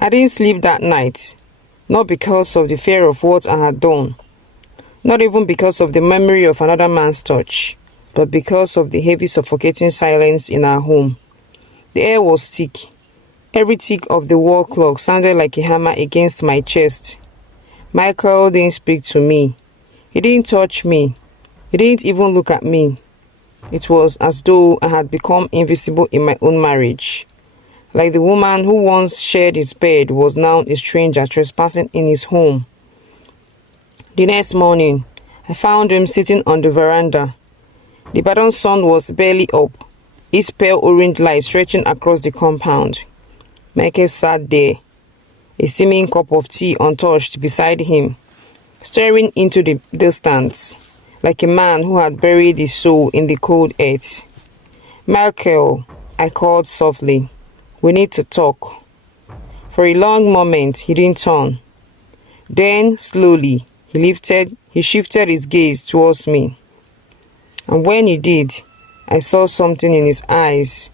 I didn't sleep that night, not because of the fear of what I had done, not even because of the memory of another man's touch, but because of the heavy suffocating silence in our home. The air was thick. Every tick of the wall clock sounded like a hammer against my chest. Michael didn't speak to me. He didn't touch me. He didn't even look at me. It was as though I had become invisible in my own marriage. Like the woman who once shared his bed was now a stranger trespassing in his home. The next morning, I found him sitting on the veranda. The Badon sun was barely up, its pale orange light stretching across the compound. Michael sat there, a steaming cup of tea untouched beside him, staring into the distance, like a man who had buried his soul in the cold earth. "Michael," I called softly, "we need to talk." For a long moment, he didn't turn. Then, slowly, he shifted his gaze towards me. And when he did, I saw something in his eyes,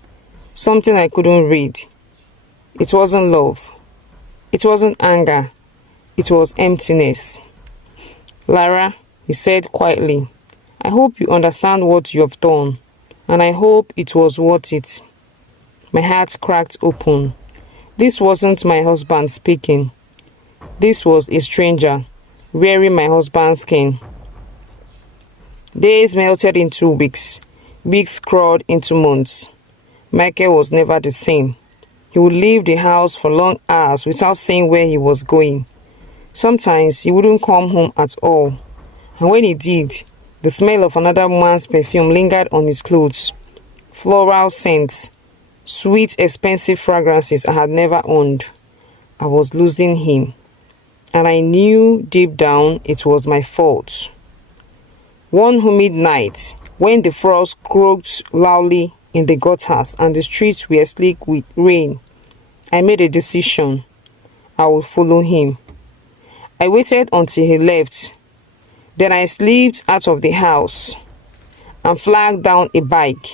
something I couldn't read. It wasn't love. It wasn't anger. It was emptiness. "Lara," he said quietly, "I hope you understand what you have done, and I hope it was worth it." My heart cracked open. This wasn't my husband speaking. This was a stranger, wearing my husband's skin. Days melted into weeks. Weeks crawled into months. Michael was never the same. He would leave the house for long hours without saying where he was going. Sometimes he wouldn't come home at all. And when he did, the smell of another man's perfume lingered on his clothes. Floral scents, sweet, expensive fragrances I had never owned. I was losing him. And I knew deep down it was my fault. One humid night, when the frost croaked loudly in the gutters and the streets were slick with rain, I made a decision. I would follow him. I waited until he left. Then I slipped out of the house and flagged down a bike.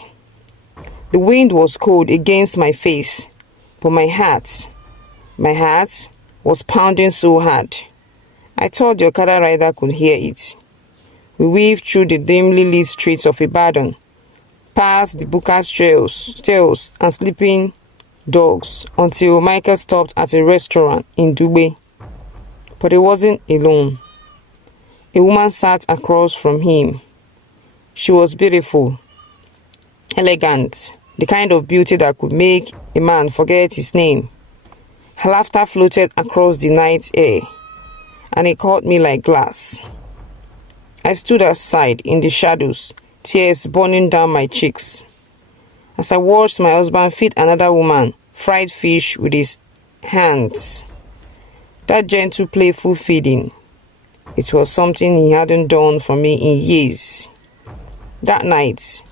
The wind was cold against my face, but my heart was pounding so hard. I thought the Okada rider could hear it. We weaved through the dimly lit streets of Ibadan, past the Buka's trails and sleeping dogs, until Michael stopped at a restaurant in Dugbe. But he wasn't alone. A woman sat across from him. She was beautiful, elegant, the kind of beauty that could make a man forget his name. Her laughter floated across the night air, and it caught me like glass. I stood aside in the shadows, tears burning down my cheeks. As I watched my husband feed another woman fried fish with his hands, that gentle, playful feeding, it was something he hadn't done for me in years. That night,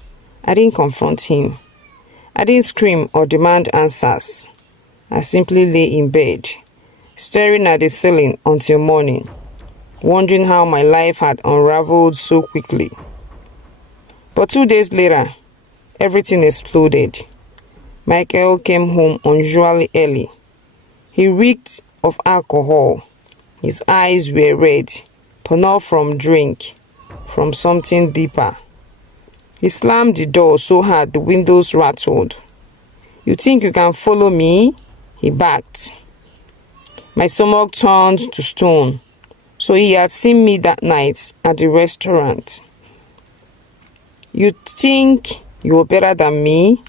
I didn't confront him. I didn't scream or demand answers. I simply lay in bed, staring at the ceiling until morning, wondering how my life had unraveled so quickly. But 2 days later, everything exploded. Michael came home unusually early. He reeked of alcohol. His eyes were red, but not from drink, from something deeper. He slammed the door so hard the windows rattled. "You think you can follow me?" he barked. My stomach turned to stone. So he had seen me that night at the restaurant. "You think you're better than me,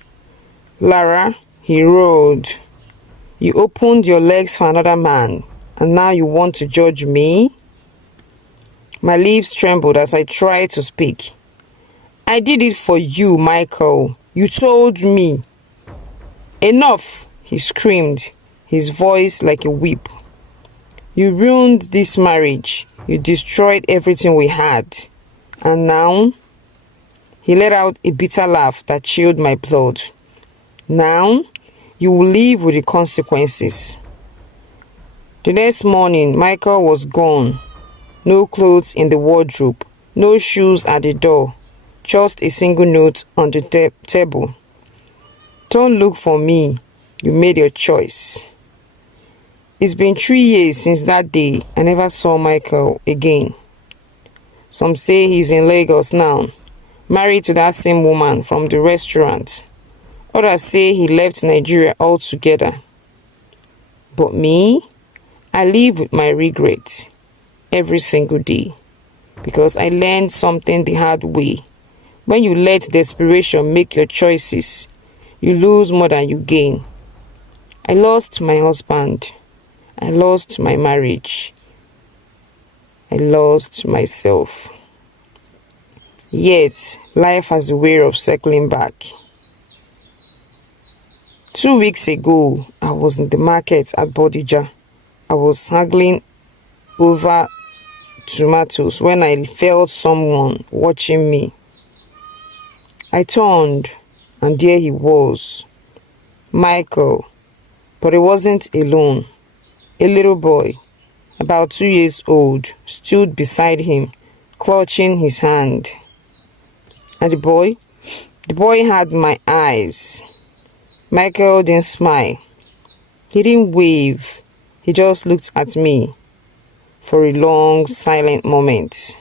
Lara?" he roared. "You opened your legs for another man, and now you want to judge me?" My lips trembled as I tried to speak. "I did it for you, Michael. You told me." "Enough!" he screamed, his voice like a whip. "You ruined this marriage. You destroyed everything we had. And now?" He let out a bitter laugh that chilled my blood. "Now, you will live with the consequences." The next morning, Michael was gone. No clothes in the wardrobe, no shoes at the door, just a single note on the table. "Don't look for me. You made your choice." It's been 3 years since that day. I never saw Michael again. Some say he's in Lagos now, married to that same woman from the restaurant. Others say he left Nigeria altogether. But me, I live with my regrets every single day because I learned something the hard way. When you let desperation make your choices, you lose more than you gain. I lost my husband. I lost my marriage. I lost myself. Yet, life has a way of circling back. 2 weeks ago, I was in the market at Bodija. I was haggling over tomatoes when I felt someone watching me. I turned, and there he was, Michael, but he wasn't alone. A little boy, about 2 years old, stood beside him, clutching his hand. And the boy had my eyes. Michael didn't smile. He didn't wave. He just looked at me for a long, silent moment,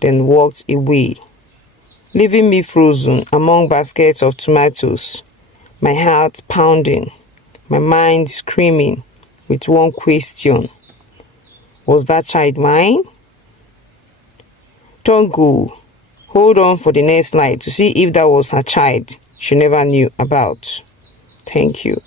then walked away, leaving me frozen among baskets of tomatoes, my heart pounding, my mind screaming with one question. Was that child mine? Don't go. Hold on for the next slide to see if that was her child she never knew about. Thank you.